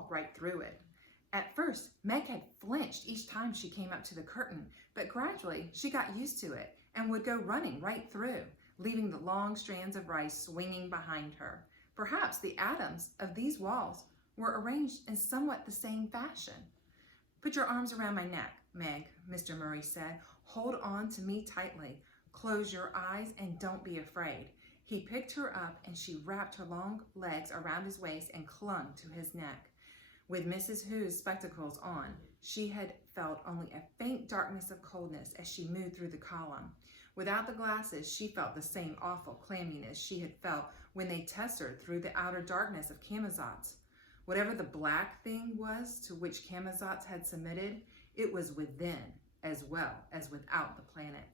walk right through it. At first, Meg had flinched each time she came up to the curtain, but gradually she got used to it and would go running right through, leaving the long strands of rice swinging behind her. Perhaps the atoms of these walls were arranged in somewhat the same fashion. "Put your arms around my neck, Meg," Mr. Murray said. "Hold on to me tightly. Close your eyes and don't be afraid." He picked her up and she wrapped her long legs around his waist and clung to his neck. With Mrs. Who's spectacles on, she had felt only a faint darkness of coldness as she moved through the column. Without the glasses, she felt the same awful clamminess she had felt when they tested her through the outer darkness of Camazotz. Whatever the black thing was to which Camazotz had submitted, it was within as well as without the planet.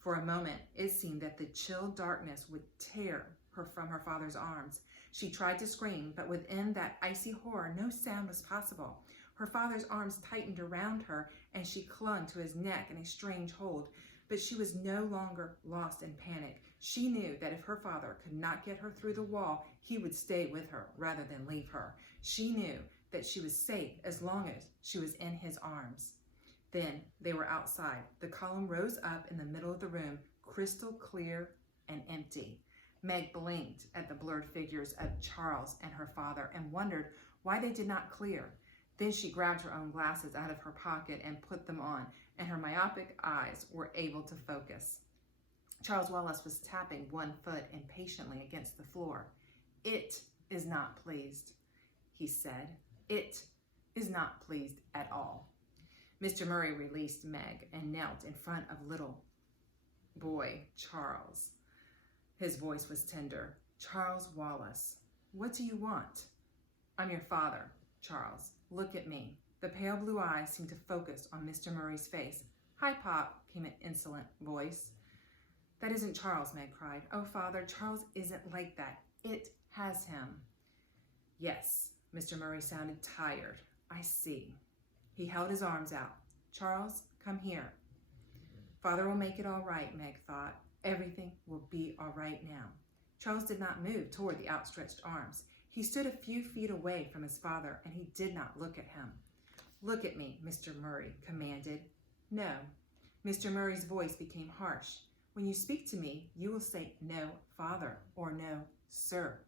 For a moment, it seemed that the chill darkness would tear her from her father's arms. She tried to scream, but within that icy horror, no sound was possible. Her father's arms tightened around her, and she clung to his neck in a strange hold. But she was no longer lost in panic. She knew that if her father could not get her through the wall, he would stay with her rather than leave her. She knew that she was safe as long as she was in his arms. Then they were outside. The column rose up in the middle of the room, crystal clear and empty. Meg blinked at the blurred figures of Charles and her father and wondered why they did not clear. Then she grabbed her own glasses out of her pocket and put them on, and her myopic eyes were able to focus. Charles Wallace was tapping one foot impatiently against the floor. "It is not pleased," he said. "It is not pleased at all." Mr. Murray released Meg and knelt in front of little boy Charles. His voice was tender. "Charles Wallace, what do you want?" "I'm your father, Charles. Look at me." The pale blue eyes seemed to focus on Mr. Murray's face. "Hi, Pop," came an insolent voice. "That isn't Charles," Meg cried. "Oh, Father, Charles isn't like that. It has him." "Yes," Mr. Murray sounded tired. "I see." He held his arms out. "Charles, come here." Father will make it all right, Meg thought. Everything will be all right now. Charles did not move toward the outstretched arms. He stood a few feet away from his father, and he did not look at him. "Look at me," Mr. Murray commanded. "No." Mr. Murray's voice became harsh. "When you speak to me, you will say no, Father, or no, sir."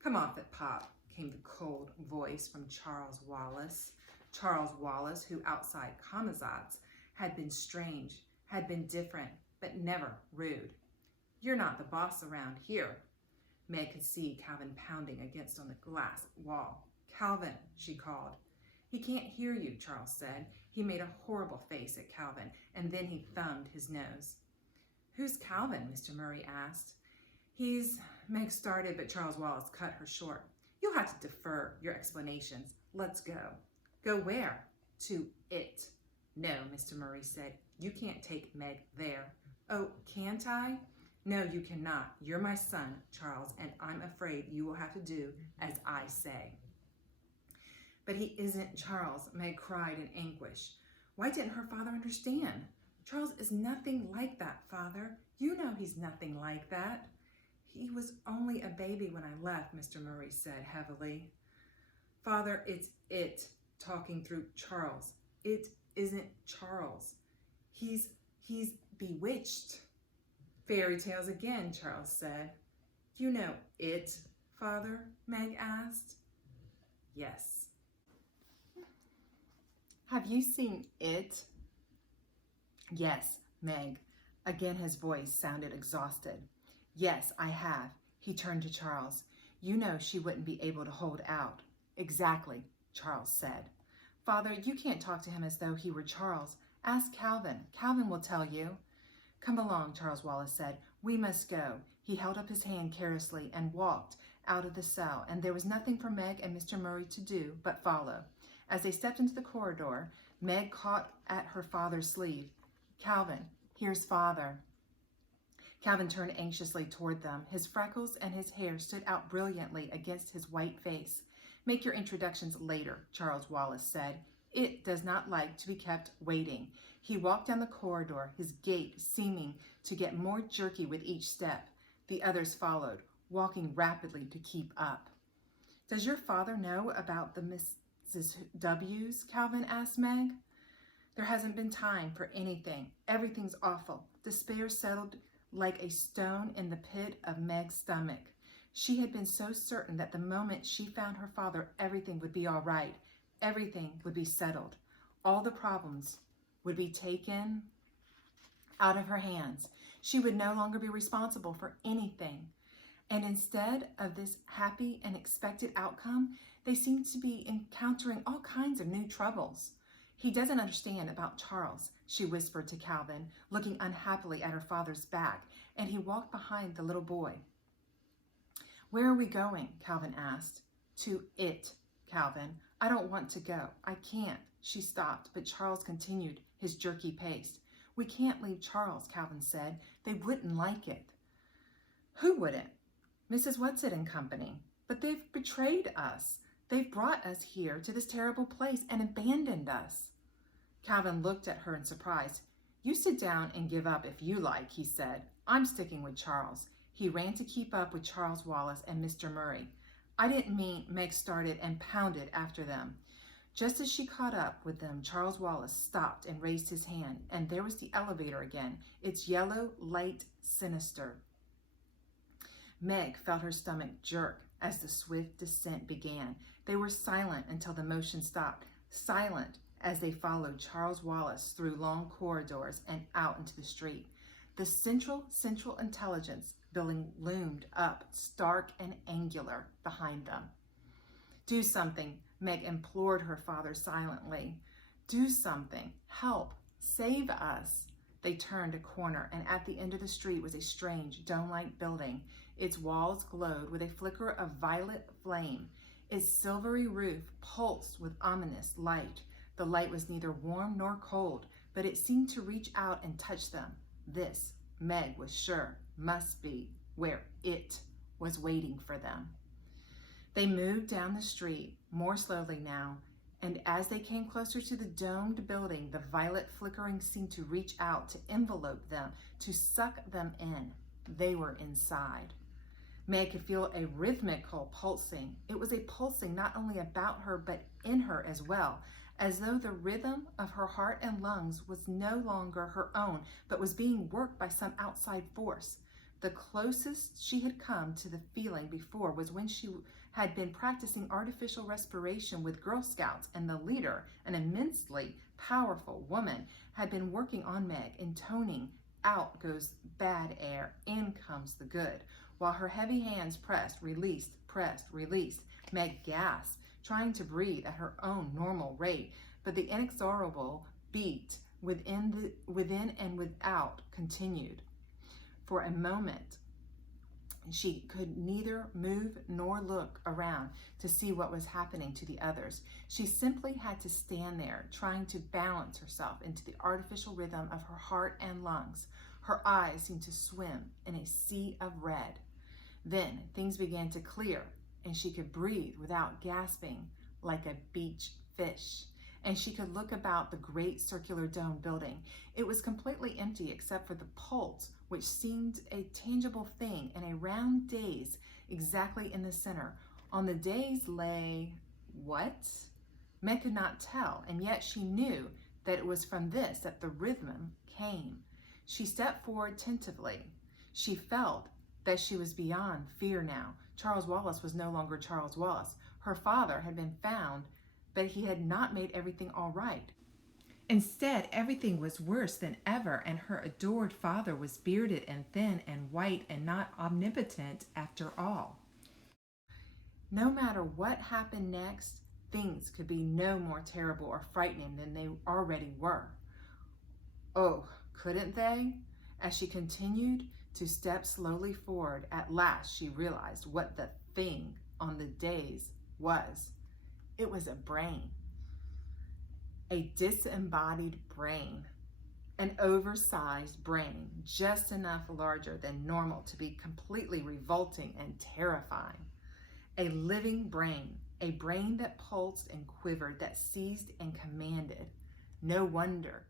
"Come off it, Pop," came the cold voice from Charles Wallace. Charles Wallace, who outside Camazotz had been strange, had been different, but never rude. "You're not the boss around here." Meg could see Calvin pounding against on the glass wall. "Calvin," she called. "He can't hear you," Charles said. He made a horrible face at Calvin, and then he thumbed his nose. "Who's Calvin?" Mr. Murray asked. "He's—" Meg started, but Charles Wallace cut her short. "You'll have to defer your explanations. Let's go." "Go where?" "To it." "No," Mr. Murray said. "You can't take Meg there." "Oh, can't I?" "No, you cannot. You're my son, Charles, and I'm afraid you will have to do as I say." "But he isn't Charles," Meg cried in anguish. Why didn't her father understand? "Charles is nothing like that, Father. You know he's nothing like that." "He was only a baby when I left," Mr. Murray said heavily. "Father, it's it talking through Charles. It isn't Charles. He's bewitched." "Fairy tales again," Charles said. "You know it, Father?" Meg asked. "Yes." "Have you seen it?" "Yes, Meg." Again his voice sounded exhausted. "Yes, I have." He turned to Charles. "You know she wouldn't be able to hold out." "Exactly," Charles said. "Father, you can't talk to him as though he were Charles. Ask Calvin. Calvin will tell you." "Come along," Charles Wallace said. "We must go." He held up his hand carelessly and walked out of the cell, and there was nothing for Meg and Mr. Murray to do but follow. As they stepped into the corridor, Meg caught at her father's sleeve. "Calvin, here's Father." Calvin turned anxiously toward them. His freckles and his hair stood out brilliantly against his white face. "Make your introductions later," Charles Wallace said. "It does not like to be kept waiting." He walked down the corridor, his gait seeming to get more jerky with each step. The others followed, walking rapidly to keep up. "Does your father know about the W's, Calvin asked Meg. There hasn't been time for anything. Everything's awful. Despair settled like a stone in the pit of Meg's stomach. She had been so certain that the moment she found her father, everything would be all right. Everything would be settled. All the problems would be taken out of her hands. She would no longer be responsible for anything. And instead of this happy and expected outcome, they seemed to be encountering all kinds of new troubles. He doesn't understand about Charles, she whispered to Calvin, looking unhappily at her father's back, and he walked behind the little boy. Where are we going? Calvin asked. To it, Calvin. I don't want to go. I can't. She stopped, but Charles continued his jerky pace. We can't leave Charles, Calvin said. They wouldn't like it. Who wouldn't? Mrs. Whatsit and company. But they've betrayed us. They've brought us here to this terrible place and abandoned us. Calvin looked at her in surprise. You sit down and give up if you like, he said. I'm sticking with Charles. He ran to keep up with Charles Wallace and Mr. Murray. I didn't mean. Meg started and pounded after them. Just as she caught up with them, Charles Wallace stopped and raised his hand, and there was the elevator again, its yellow light sinister. Meg felt her stomach jerk as the swift descent began. They were silent until the motion stopped, silent as they followed Charles Wallace through long corridors and out into the street. The Central Intelligence building loomed up, stark and angular, behind them. Do something, Meg implored her father silently. Do something. Help. Save us. They turned a corner, and at the end of the street was a strange, dome-like building. Its walls glowed with a flicker of violet flame. Its silvery roof pulsed with ominous light. The light was neither warm nor cold, but it seemed to reach out and touch them. This, Meg was sure, must be where it was waiting for them. They moved down the street, more slowly now, and as they came closer to the domed building, the violet flickering seemed to reach out, to envelope them, to suck them in. They were inside. Meg could feel a rhythmical pulsing. It was a pulsing not only about her, but in her as well, as though the rhythm of her heart and lungs was no longer her own, but was being worked by some outside force. The closest she had come to the feeling before was when she had been practicing artificial respiration with Girl Scouts, and the leader, an immensely powerful woman, had been working on Meg, intoning, out goes bad air, in comes the good, while her heavy hands pressed, released, Meg gasped, trying to breathe at her own normal rate, but the inexorable beat within and without continued. For a moment, she could neither move nor look around to see what was happening to the others. She simply had to stand there, trying to balance herself into the artificial rhythm of her heart and lungs. Her eyes seemed to swim in a sea of red. Then things began to clear, and she could breathe without gasping like a beach fish. And she could look about the great circular dome building. It was completely empty except for the pulse, which seemed a tangible thing, and a round dais exactly in the center. On the dais lay what? Meg could not tell, and yet she knew that it was from this that the rhythm came. She stepped forward tentatively. She felt that she was beyond fear now. Charles Wallace was no longer Charles Wallace. Her father had been found, but he had not made everything all right. Instead, everything was worse than ever, and her adored father was bearded and thin and white and not omnipotent after all. No matter what happened next, things could be no more terrible or frightening than they already were. Oh, couldn't they? As she continued to step slowly forward, at last she realized what the thing on the dais was. It was a brain. A disembodied brain, an oversized brain, just enough larger than normal to be completely revolting and terrifying. A living brain, a brain that pulsed and quivered, that seized and commanded. No wonder.